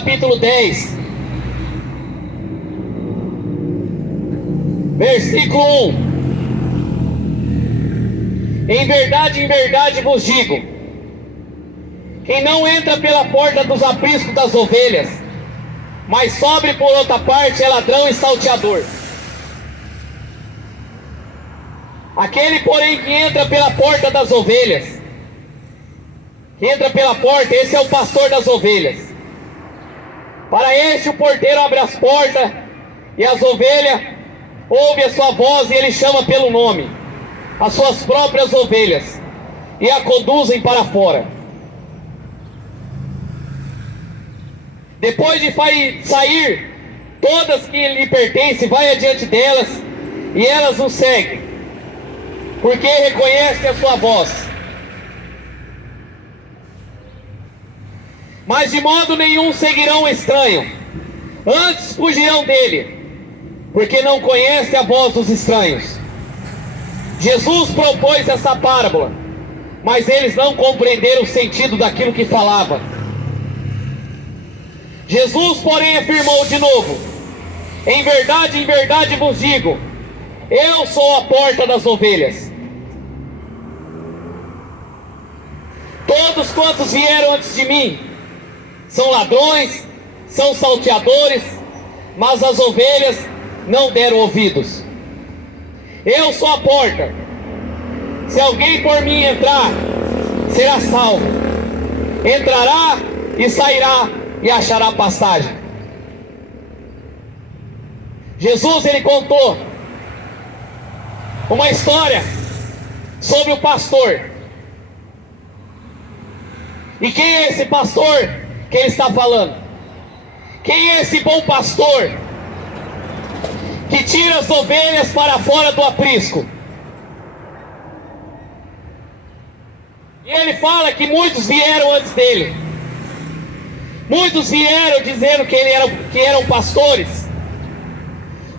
capítulo 10, versículo 1. Em verdade vos digo, quem não entra pela porta dos apriscos das ovelhas, mas sobe por outra parte, é ladrão e salteador. Aquele, porém, que entra pela porta das ovelhas, que entra pela porta, esse é o pastor das ovelhas. Para este o porteiro abre as portas, e as ovelhas ouvem a sua voz, e ele chama pelo nome as suas próprias ovelhas, e a conduzem para fora. Depois de sair, todas que lhe pertencem, vai adiante delas, e elas o seguem, porque reconhecem a sua voz. Mas de modo nenhum seguirão o estranho, antes fugirão dele, porque não conhecem a voz dos estranhos. Jesus propôs essa parábola, mas eles não compreenderam o sentido daquilo que falava. Jesus, porém, afirmou de novo: em verdade vos digo, eu sou a porta das ovelhas. Todos quantos vieram antes de mim são ladrões, são salteadores, mas as ovelhas não deram ouvidos. Eu sou a porta. Se alguém por mim entrar, será salvo. Entrará e sairá e achará passagem. Jesus, ele contou uma história sobre o pastor. E quem é esse pastor que ele está falando? Quem é esse bom pastor que tira as ovelhas para fora do aprisco? E ele fala que muitos vieram antes dele. Muitos vieram dizendo que eram pastores.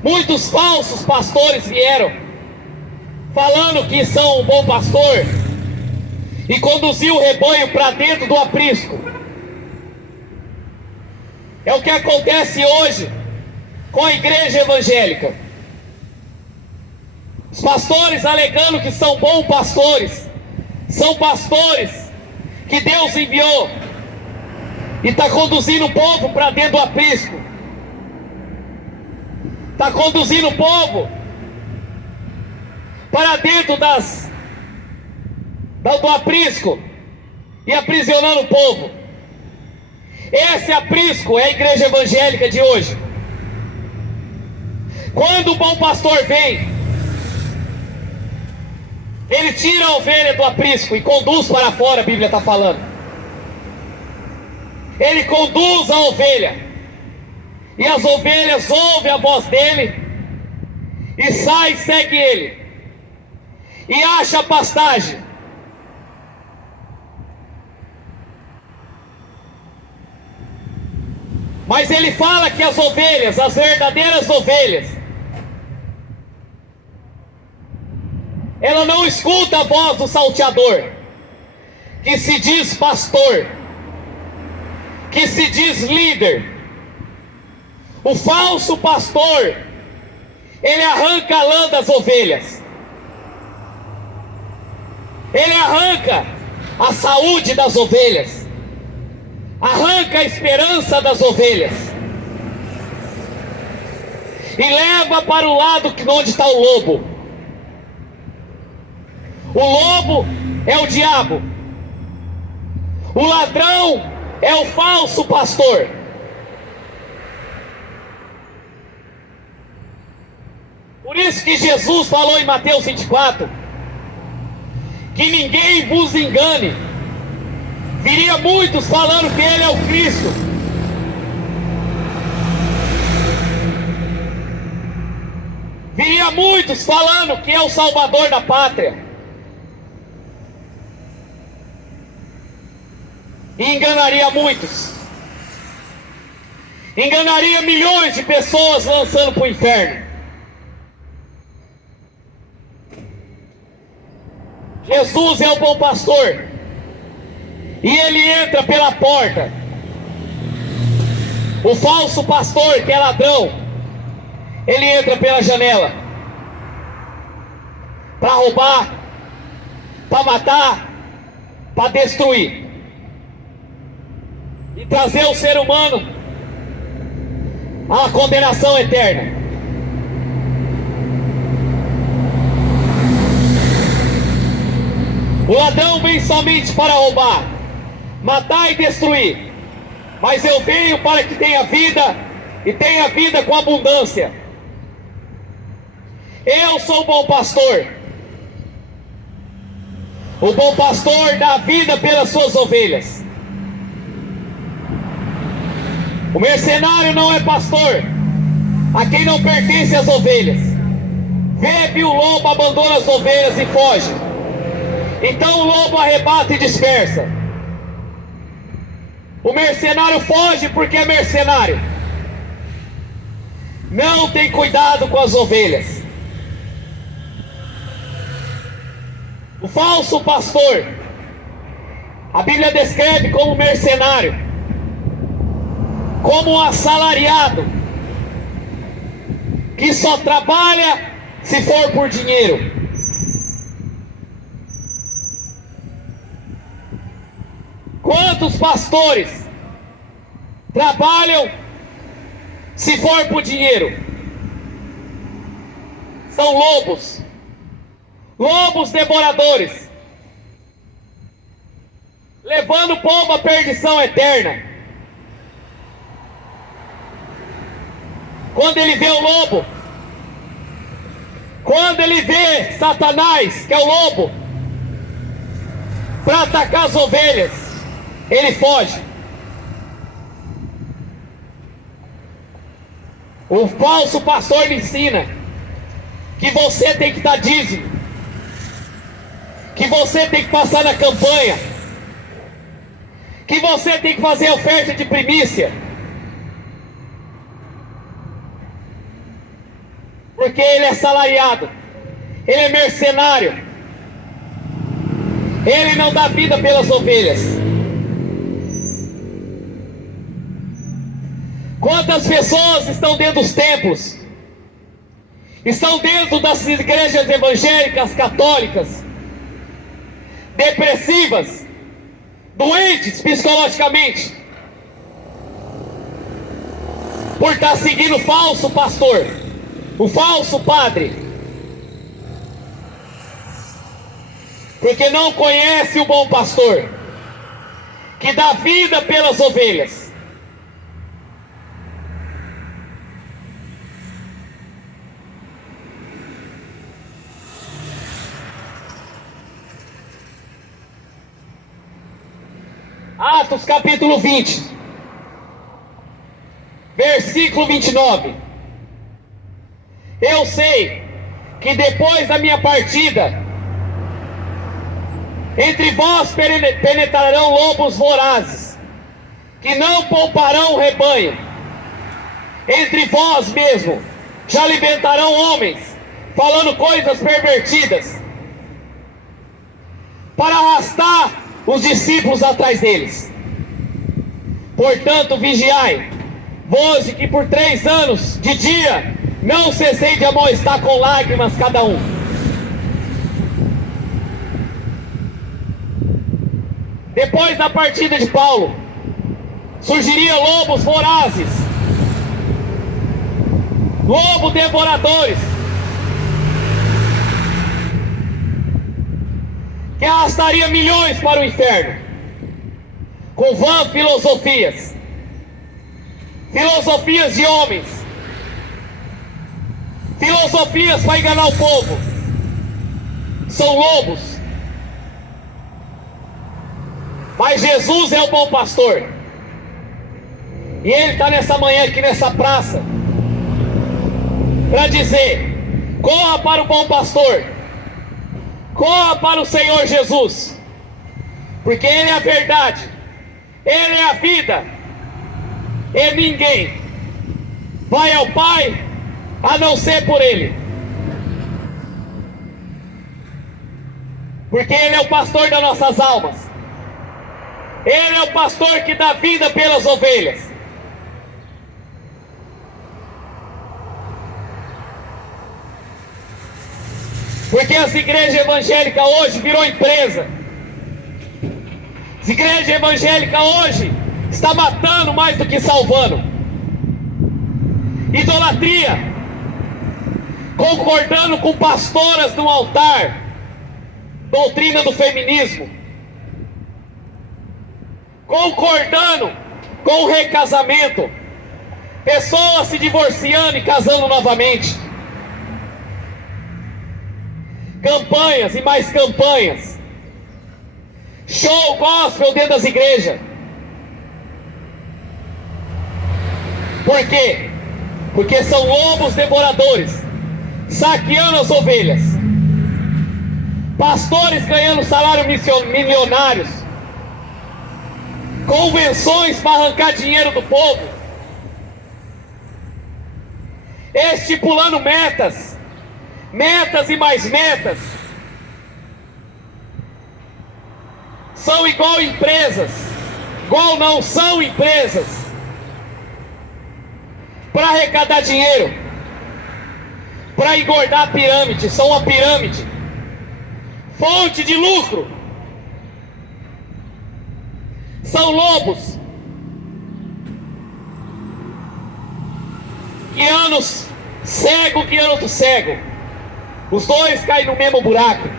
Muitos falsos pastores vieram falando que são um bom pastor, e conduziu o rebanho para dentro do aprisco. É o que acontece hoje com a igreja evangélica. Os pastores alegando que são bons pastores, são pastores que Deus enviou, e está conduzindo o povo para dentro do aprisco, está conduzindo o povo para dentro do aprisco e aprisionando o povo. Esse aprisco é a igreja evangélica de hoje. Quando o bom pastor vem, ele tira a ovelha do aprisco e conduz para fora, a Bíblia está falando. Ele conduz a ovelha, e as ovelhas ouvem a voz dele, e sai e segue ele, e acha pastagem. Mas ele fala que as ovelhas, as verdadeiras ovelhas, ela não escuta a voz do salteador, que se diz pastor, que se diz líder. O falso pastor, ele arranca a lã das ovelhas, ele arranca a saúde das ovelhas, arranca a esperança das ovelhas, e leva para o lado onde está o lobo. O lobo é o diabo, o ladrão é o falso pastor. Por isso que Jesus falou em Mateus 24, que ninguém vos engane. Viria muitos falando que ele é o Cristo. Viria muitos falando que é o Salvador da pátria. E enganaria muitos. Enganaria milhões de pessoas, lançando para o inferno. Jesus é o bom pastor, e ele entra pela porta. O falso pastor, que é ladrão, ele entra pela janela para roubar, para matar, para destruir e trazer o ser humano à condenação eterna. O ladrão vem somente para roubar, matar e destruir, mas eu venho para que tenha vida e tenha vida com abundância. Eu sou o bom pastor. O bom pastor dá vida pelas suas ovelhas. O mercenário não é pastor a quem não pertence as ovelhas. Vê o lobo, abandona as ovelhas e foge. Então o lobo arrebata e dispersa. O mercenário foge porque é mercenário. Não tem cuidado com as ovelhas. O falso pastor, a Bíblia descreve como mercenário, como um assalariado, que só trabalha se for por dinheiro. Quantos pastores trabalham se for por dinheiro? São lobos. Lobos devoradores, levando o povo à perdição eterna. Quando ele vê o lobo, quando ele vê Satanás, que é o lobo, para atacar as ovelhas, ele foge. O falso pastor lhe ensina que você tem que dar dízimo, que você tem que passar na campanha, que você tem que fazer oferta de primícia, porque ele é salariado, ele é mercenário, ele não dá vida pelas ovelhas. Quantas pessoas estão dentro dos templos, estão dentro das igrejas evangélicas, católicas, depressivas, doentes psicologicamente, por estar seguindo o falso pastor, o falso padre, porque não conhece o bom pastor, que dá vida pelas ovelhas. Atos capítulo 20, versículo 29. Eu sei que depois da minha partida, entre vós penetrarão lobos vorazes, que não pouparão o rebanho. Entre vós mesmo já alimentarão homens, falando coisas pervertidas, para arrastar os discípulos atrás deles. Portanto, vigiai, vós que por 3 anos de dia não cessei de amoestar com lágrimas cada um. Depois da partida de Paulo, surgiriam lobos vorazes, lobos devoradores, que arrastaria milhões para o inferno, com vã filosofias, filosofias de homens, filosofias para enganar o povo. São lobos. Mas Jesus é o bom pastor, e Ele está nessa manhã aqui nessa praça para dizer: corra para o bom pastor, corra para o Senhor Jesus, porque Ele é a verdade, Ele é a vida, e ninguém vai ao Pai a não ser por Ele, porque Ele é o pastor das nossas almas, Ele é o pastor que dá vida pelas ovelhas. Porque as igrejas evangélicas hoje virou empresa. As igrejas evangélicas hoje está matando mais do que salvando. Idolatria, concordando com pastoras no altar, doutrina do feminismo, concordando com o recasamento, pessoas se divorciando e casando novamente, campanhas e mais campanhas, show gospel dentro das igrejas. Por quê? Porque são lobos devoradores, saqueando as ovelhas, pastores ganhando salários milionários, convenções para arrancar dinheiro do povo, estipulando metas e mais metas. São igual empresas, igual não são empresas, para arrecadar dinheiro, para engordar a pirâmide. São uma pirâmide, fonte de lucro. São lobos que anos cego, que outro cego, os dois caem no mesmo buraco.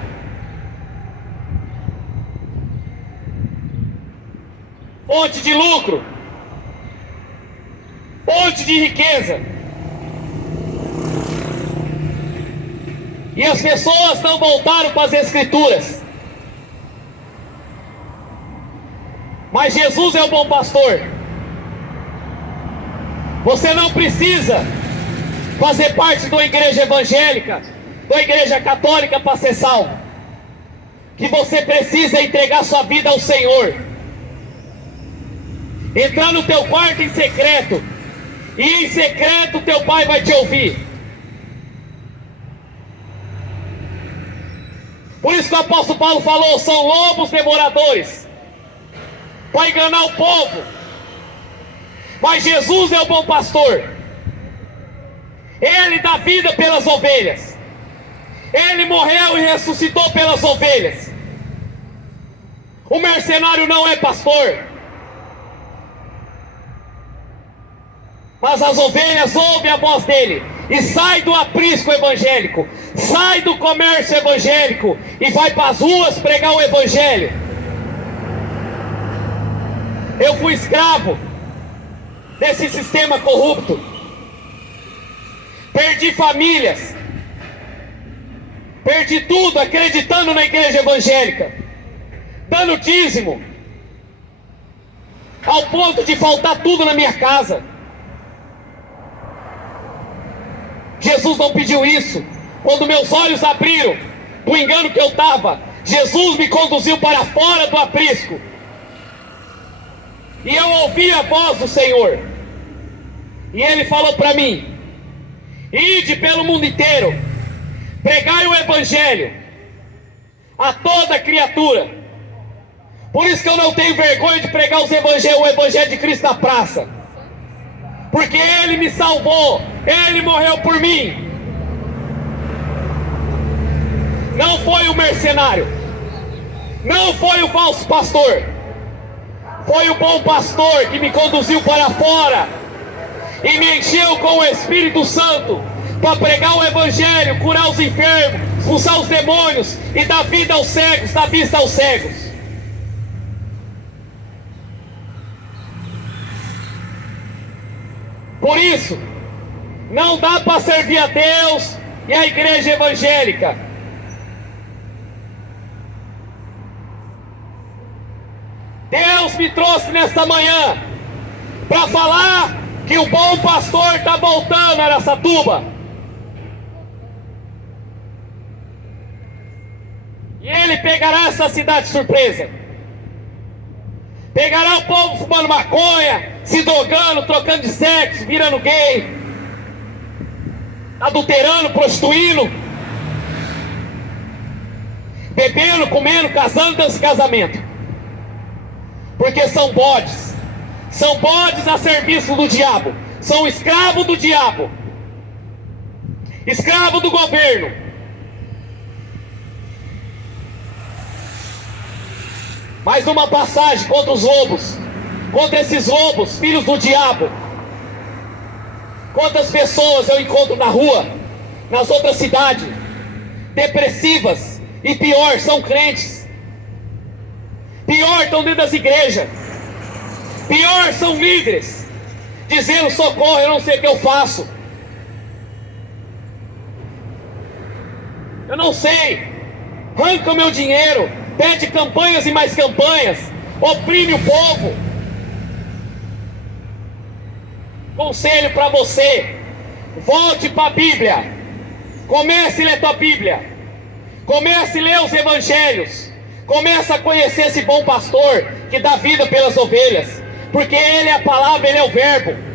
Fonte de lucro, fonte de riqueza. E as pessoas não voltaram para as Escrituras. Mas Jesus é o bom pastor. Você não precisa fazer parte de uma igreja evangélica, de uma igreja católica para ser salvo. Que você precisa entregar sua vida ao Senhor, entrar no teu quarto em secreto, e em secreto teu pai vai te ouvir. Por isso que o apóstolo Paulo falou: são lobos devoradores, para enganar o povo. Mas Jesus é o bom pastor. Ele dá vida pelas ovelhas. Ele morreu e ressuscitou pelas ovelhas. O mercenário não é pastor, mas as ovelhas ouvem a voz dele e sai do aprisco evangélico, sai do comércio evangélico e vai para as ruas pregar o evangelho. Eu fui escravo desse sistema corrupto, perdi famílias, perdi tudo acreditando na igreja evangélica, dando dízimo, ao ponto de faltar tudo na minha casa. Jesus não pediu isso. Quando meus olhos abriram do engano que eu estava, Jesus me conduziu para fora do aprisco, e eu ouvi a voz do Senhor, e Ele falou para mim: ide pelo mundo inteiro, pregai o evangelho a toda criatura. Por isso que eu não tenho vergonha de pregar o evangelho de Cristo na praça, porque Ele me salvou, Ele morreu por mim. Não foi o mercenário, não foi o falso pastor, foi o bom pastor que me conduziu para fora e me encheu com o Espírito Santo para pregar o evangelho, curar os enfermos, expulsar os demônios e dar vida aos cegos, dar vista aos cegos. Por isso, não dá para servir a Deus e a igreja evangélica. Deus me trouxe nesta manhã para falar que o bom pastor está voltando a Araçatuba. E ele pegará essa cidade de surpresa. Pegará o povo fumando maconha, se drogando, trocando de sexo, virando gay, adulterando, prostituindo, bebendo, comendo, casando, dando casamento. Porque são bodes a serviço do diabo, são escravos do diabo, escravo do governo, Mais uma passagem contra os lobos, contra esses lobos, filhos do diabo. Quantas pessoas eu encontro na rua, nas outras cidades, depressivas, e pior, são crentes. Pior, estão dentro das igrejas. Pior, são líderes, dizendo: socorro, eu não sei o que eu faço. Eu não sei. Arranca o meu dinheiro, pede campanhas e mais campanhas, oprime o povo. Conselho para você: volte para a Bíblia, comece a ler a tua Bíblia, comece a ler os evangelhos, comece a conhecer esse bom pastor que dá vida pelas ovelhas, porque ele é a palavra, ele é o verbo.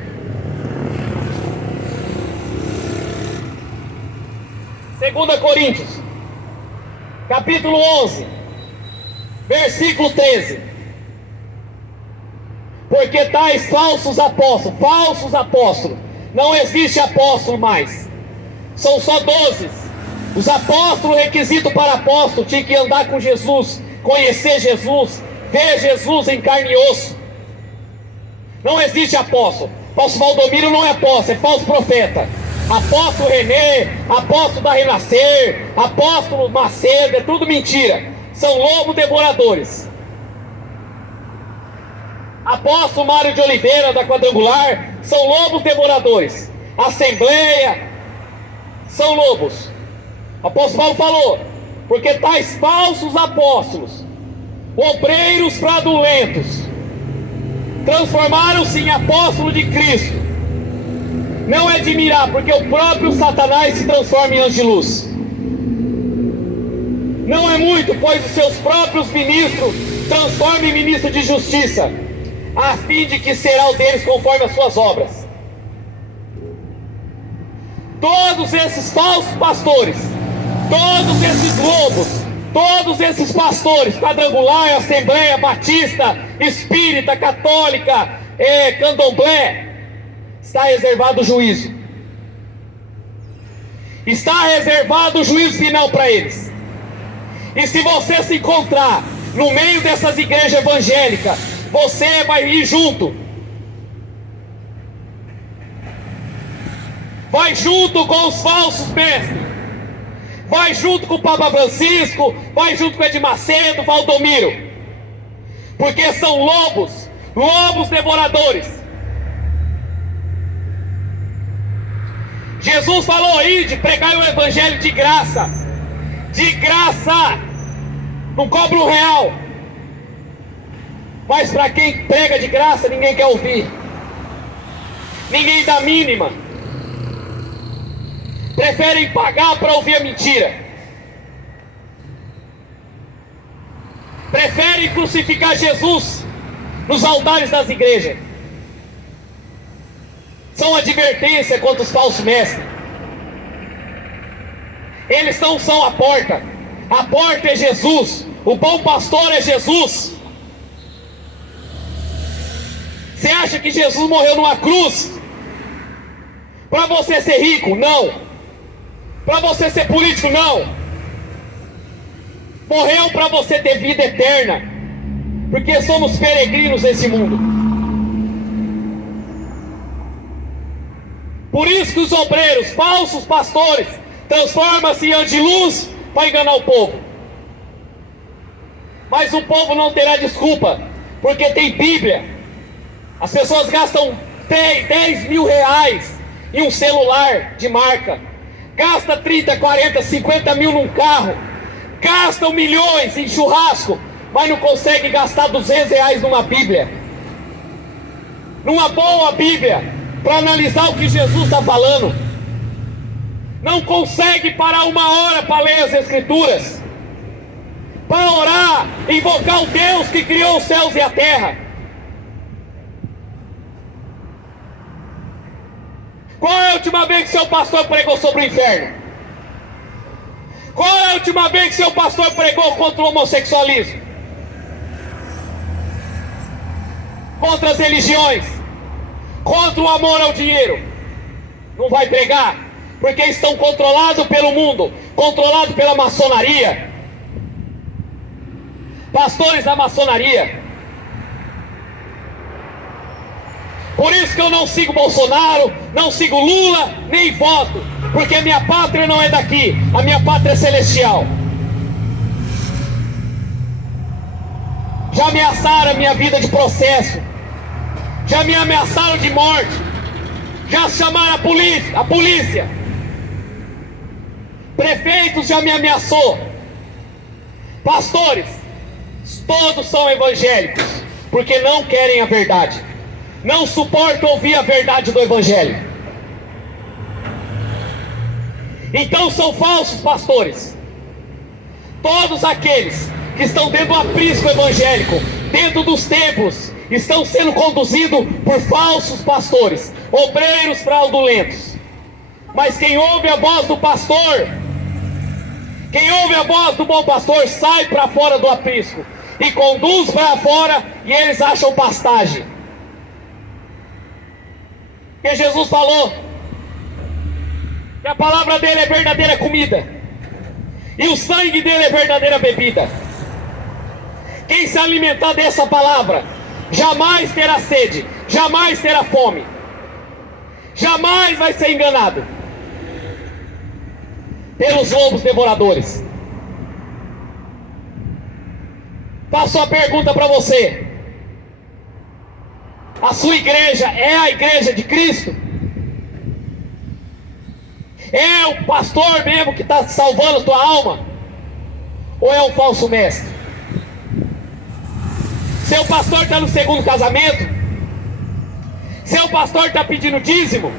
Segunda Coríntios, capítulo 11, versículo 13. Porque tais falsos apóstolos, não existe apóstolo mais, são só 12. Os apóstolos, requisito para apóstolo, tinha que andar com Jesus, conhecer Jesus, ver Jesus em carne e osso. Não existe apóstolo. Apóstolo Valdomiro não é apóstolo, é falso profeta. Apóstolo Renê, apóstolo da Renascer, apóstolo Macedo, é tudo mentira, são lobos devoradores. Apóstolo Mário de Oliveira da Quadrangular, são lobos devoradores. Assembleia, são lobos. O apóstolo Paulo falou: porque tais falsos apóstolos, obreiros fraudulentos, transformaram-se em apóstolos de Cristo. Não é admirar, porque o próprio Satanás se transforma em anjo de luz. Não é muito, pois os seus próprios ministros transformam em ministro de justiça, a fim de que será o deles conforme as suas obras. Todos esses falsos pastores, todos esses lobos, todos esses pastores, Quadrangular, Assembleia, Batista, Espírita, Católica, Candomblé, está reservado o juízo. Está reservado o juízo final para eles. E se você se encontrar no meio dessas igrejas evangélicas, você vai ir junto. Vai junto com os falsos mestres. Vai junto com o Papa Francisco, vai junto com Edir Macedo, Valdomiro. Porque são lobos, lobos devoradores. Jesus falou: ide, pregai o evangelho de graça. De graça. Não cobra R$1. Mas para quem prega de graça, ninguém quer ouvir. Ninguém dá mínima. Preferem pagar para ouvir a mentira. Preferem crucificar Jesus nos altares das igrejas. São advertência contra os falsos mestres. Eles não são a porta. A porta é Jesus. O bom pastor é Jesus. Você acha que Jesus morreu numa cruz para você ser rico? Não. Para você ser político? Não. Morreu para você ter vida eterna, porque somos peregrinos nesse mundo. Por isso que os obreiros, falsos pastores, transformam-se em anjo de luz para enganar o povo. Mas o povo não terá desculpa, porque tem Bíblia. As pessoas gastam 10 mil reais em um celular de marca, gasta 30, 40, 50 mil num carro, gastam milhões em churrasco, mas não consegue gastar 200 reais numa Bíblia, numa boa Bíblia, para analisar o que Jesus está falando. Não consegue parar uma hora para ler as Escrituras, para orar, invocar o Deus que criou os céus e a terra. Qual é a última vez que seu pastor pregou sobre o inferno? Qual é a última vez que seu pastor pregou contra o homossexualismo? Contra as religiões? Contra o amor ao dinheiro? Não vai pregar, porque estão controlados pelo mundo, controlados pela maçonaria. pastores da maçonaria. Por isso que eu não sigo Bolsonaro, não sigo Lula, nem voto, porque a minha pátria não é daqui, a minha pátria é celestial. Já ameaçaram a minha vida de processo, já me ameaçaram de morte, já chamaram a polícia, prefeitos já me ameaçou, pastores, todos são evangélicos, porque não querem a verdade, não suportam ouvir a verdade do evangelho. Então são falsos pastores, todos aqueles que estão dentro do aprisco evangélico, dentro dos templos, estão sendo conduzidos por falsos pastores, obreiros fraudulentos. Mas quem ouve a voz do pastor, quem ouve a voz do bom pastor, sai para fora do aprisco e conduz para fora, e eles acham pastagem. Porque Jesus falou que a palavra dele é verdadeira comida e o sangue dele é verdadeira bebida. Quem se alimentar dessa palavra jamais terá sede, jamais terá fome, jamais vai ser enganado pelos lobos devoradores. Faço uma pergunta para você: a sua igreja é a igreja de Cristo? É o pastor mesmo que está salvando a tua alma? Ou é um falso mestre? Seu pastor está no segundo casamento? Seu pastor está pedindo dízimo?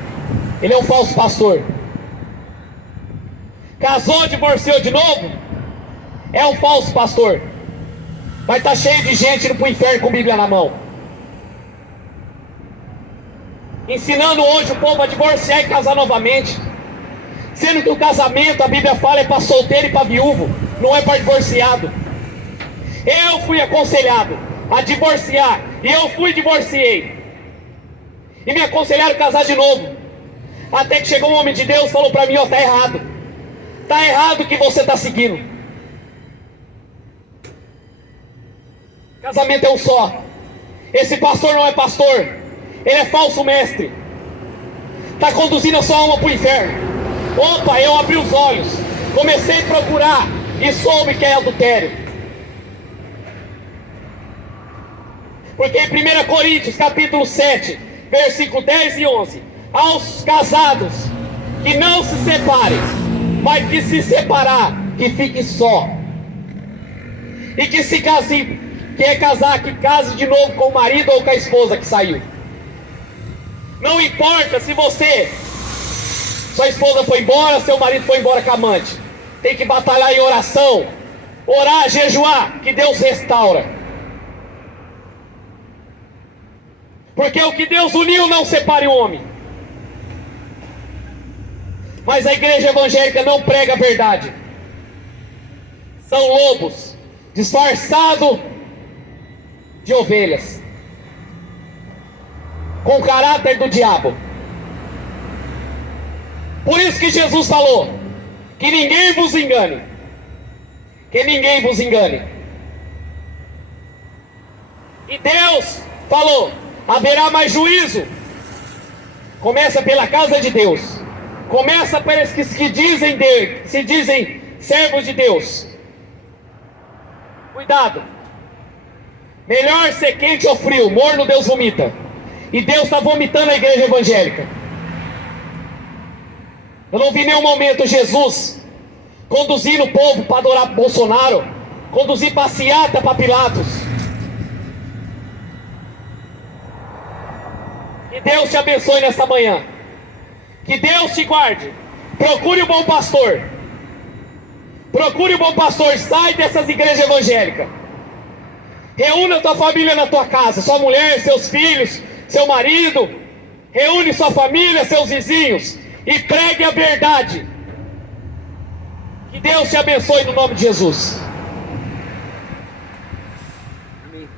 Ele é um falso pastor. Casou, divorciou de novo? É um falso pastor. Vai estar cheio de gente indo para o inferno com Bíblia na mão, ensinando hoje o povo a divorciar e casar novamente, sendo que o casamento, a Bíblia fala, é para solteiro e para viúvo, não é para divorciado. Eu fui aconselhado a divorciar, e eu divorciei, e me aconselharam a casar de novo, até que chegou um homem de Deus e falou para mim: ó, tá errado o que você está seguindo. Casamento é um só. Esse pastor não é pastor, ele é falso mestre, está conduzindo a sua alma para o inferno. Opa, eu abri os olhos, comecei a procurar e soube que é adultério. Porque em 1 Coríntios capítulo 7, versículo 10 e 11, aos casados que não se separem, mas que se separar, que fique só, e que se case, quer casar, que case de novo com o marido ou com a esposa que saiu. Não importa se sua esposa foi embora, seu marido foi embora com a amante, tem que batalhar em oração, orar, jejuar, que Deus restaura. Porque o que Deus uniu não separe o homem. Mas a igreja evangélica não prega a verdade. São lobos disfarçados de ovelhas, com o caráter do diabo. Por isso que Jesus falou que ninguém vos engane, que ninguém vos engane. E Deus falou: haverá mais juízo. Começa pela casa de Deus, começa pelos que se dizem servos de Deus. Cuidado, melhor ser quente ou frio, morno Deus vomita. E Deus está vomitando a igreja evangélica. Eu não vi em nenhum momento Jesus conduzindo o povo para adorar Bolsonaro, conduzir passeata para Pilatos. Que Deus te abençoe nessa manhã, que Deus te guarde. Procure o bom pastor, procure o bom pastor. Sai dessas igrejas evangélicas, reúna a tua família na tua casa, sua mulher, seus filhos, seu marido, reúne sua família, seus vizinhos, e pregue a verdade. Que Deus te abençoe no nome de Jesus. Amém.